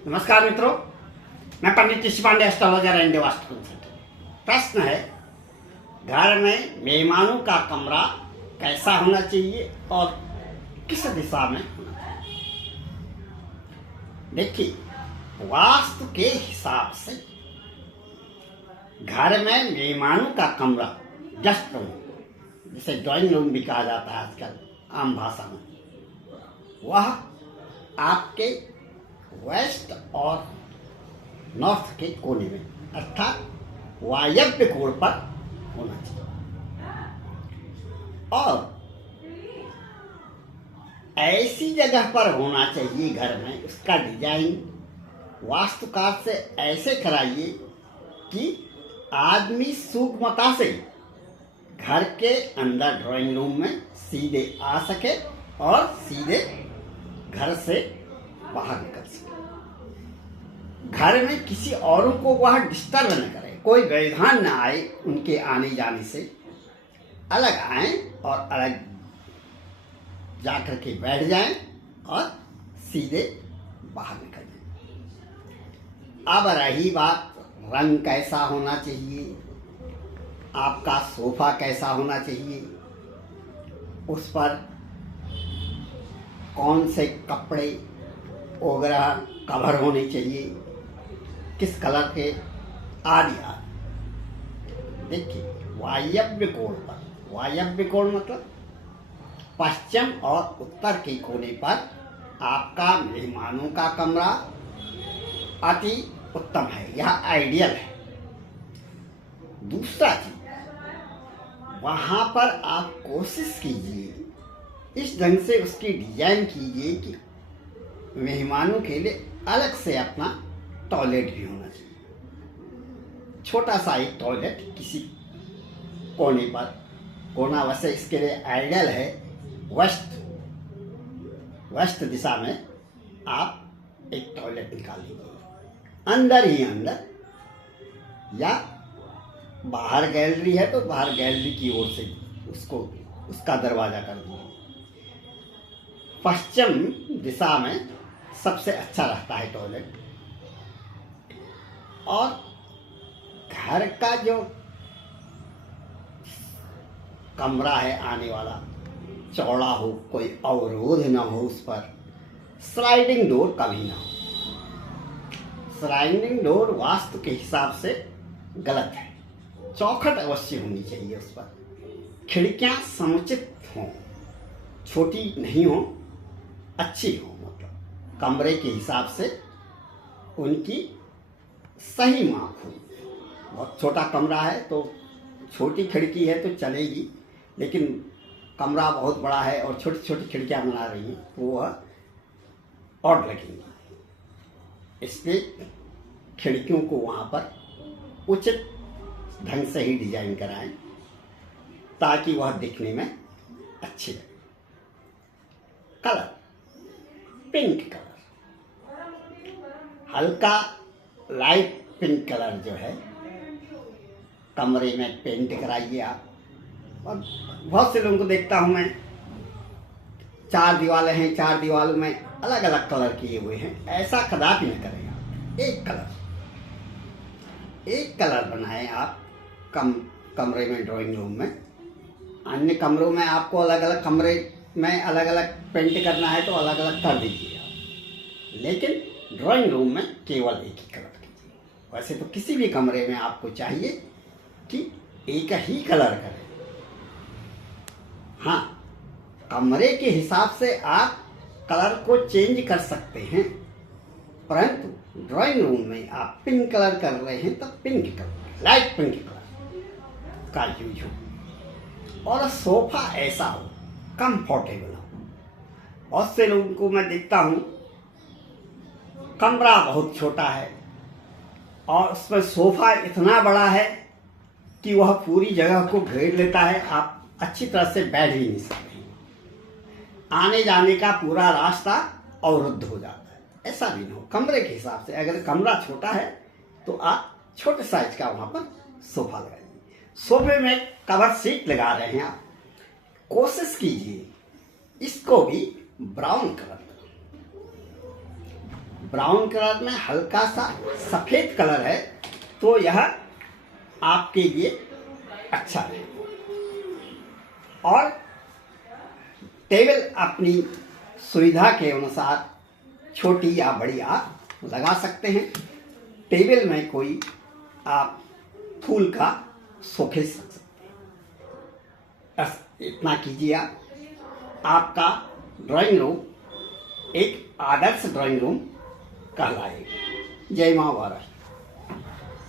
नमस्कार मित्रों, मैं Pandit Rishi Pande, astrologer and vastu consultant. प्रश्न है, घर में मेहमानों का कमरा कैसा होना चाहिए और किस दिशा में होना चाहिए। देखिए, वास्तु के हिसाब से घर में मेहमानों का कमरा, गेस्ट रूम, जिसे ड्राइंग रूम भी कहा जाता है आजकल आम भाषा में, वह आपके वेस्ट और नॉर्थ के कोने में अर्थात वायव्य कोण पर होना चाहिए। और ऐसी जगह पर होना चाहिए घर में, उसका डिजाइन वास्तुकार से ऐसे कराइए कि आदमी सूक्ष्मता से घर के अंदर ड्राइंग रूम में सीधे आ सके और सीधे घर से बाहर निकल सके। घर में किसी औरों को वह डिस्टर्ब न करे, कोई व्यवधान न आए उनके आने जाने से। अलग आए और अलग जाकर के बैठ जाएं और सीधे बाहर निकल जाएं। अब रही बात रंग कैसा होना चाहिए, आपका सोफा कैसा होना चाहिए, उस पर कौन से कपड़े वगैरह कवर होने चाहिए, किस कलर के, आदि आदि। देखिए, वायव्य कोण पर, वायव्य कोण मतलब पश्चिम और उत्तर के कोने पर आपका मेहमानों का कमरा अति उत्तम है, यह आइडियल है। दूसरा चीज, वहां पर आप कोशिश कीजिए, इस ढंग से उसकी डिजाइन कीजिए कि मेहमानों के लिए अलग से अपना टॉयलेट भी होना चाहिए। छोटा सा एक टॉयलेट किसी कोने पर, कोना वैसे इसके लिए आइडियल है वेस्ट दिशा में आप एक टॉयलेट निकाल लीजिए, अंदर ही अंदर, या बाहर गैलरी है तो बाहर गैलरी की ओर से उसका दरवाजा कर दीजिए। पश्चिम दिशा में सबसे अच्छा रहता है टॉयलेट। और घर का जो कमरा है आने वाला, चौड़ा हो, कोई अवरोध ना हो उस पर, स्लाइडिंग डोर कभी ना हो। स्लाइडिंग डोर वास्तु के हिसाब से गलत है। चौखट अवश्य होनी चाहिए उस पर। खिड़कियां समुचित हों, छोटी नहीं हो, अच्छी हो, मतलब कमरे के हिसाब से उनकी सही माप हो। बहुत छोटा कमरा है तो छोटी खिड़की है तो चलेगी, लेकिन कमरा बहुत बड़ा है और छोटी छोटी खिड़कियां बना रही हैं तो वह ऑड लगेंगी। इसलिए खिड़कियों को वहाँ पर उचित ढंग से ही डिजाइन कराएं ताकि वह दिखने में अच्छी लगे। कलर, पिंक कलर, हल्का लाइट पिंक कलर जो है कमरे में पेंट कराइए आप। और बहुत से लोगों को देखता हूं मैं, 4 दीवारें हैं, 4 दीवारों में अलग अलग कलर किए हुए हैं। ऐसा कदापि न करें आप। एक कलर बनाएं आप कमरे में, ड्राइंग रूम में। अन्य कमरों में आपको अलग अलग कमरे में अलग अलग पेंट करना है तो अलग अलग कर दीजिए आप, लेकिन ड्राइंग रूम में केवल एक ही कलर कीजिए। वैसे तो किसी भी कमरे में आपको चाहिए कि एक ही कलर करें। हाँ, कमरे के हिसाब से आप कलर को चेंज कर सकते हैं, परंतु ड्राइंग रूम में आप पिंक कलर कर रहे हैं तो pink colour, light pink colour का यूज हो। और सोफा ऐसा हो, कंफर्टेबल हो। बहुत से लोगों को मैं देखता हूं, कमरा बहुत छोटा है और उसमें सोफा इतना बड़ा है कि वह पूरी जगह को घेर लेता है, आप अच्छी तरह से बैठ भी नहीं सकते। आने जाने का पूरा रास्ता अवरुद्ध हो जाता है। ऐसा भी ना हो। कमरे के हिसाब से, अगर कमरा छोटा है तो आप छोटे साइज का वहां पर सोफा लगाइए। सोफे में कवर सीट लगा रहे हैं आप, कोशिश कीजिए इसको भी ब्राउन कलर, ब्राउन कलर में हल्का सा सफ़ेद कलर है, तो यह आपके लिए अच्छा है। और टेबल अपनी सुविधा के अनुसार छोटी या बड़ी आप लगा सकते हैं। टेबल में कोई आप फूल का शोकेस रख सकते हैं। बस इतना कीजिए, आपका ड्राइंग रूम एक आदर्श ड्राइंग रूम कहलाएगा। जय माँ महाराष्ट्र।